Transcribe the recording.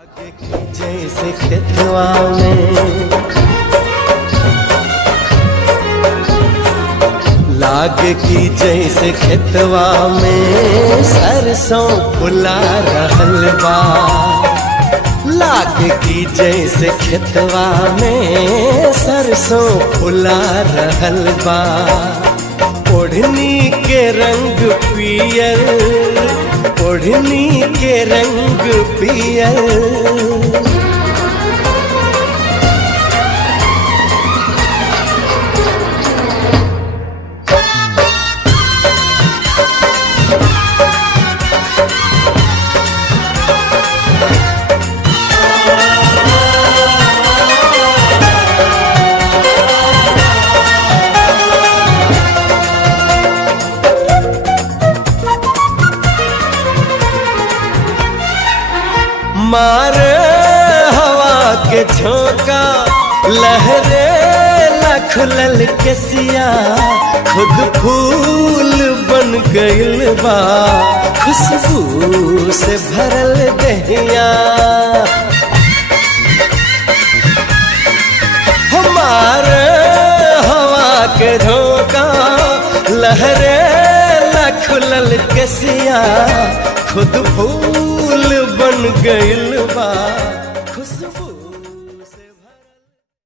जैसे खेतवा में लागे की जैसे खेतवा में सरसों फुला रहल बा। लागे की जैसे खेतवा में सरसों फुला रहल बा। ओढ़नी के रंग पियर, ओढ़नी के रंग पियर, मारे हवा के झोंका लहरे लखलल के सिया, खुद फूल बन गइल बा खुशबू से भरल दहिया। हमारे हवा के झोंका लहरे लखलल के सिया, खुद फूल बन गइल बा।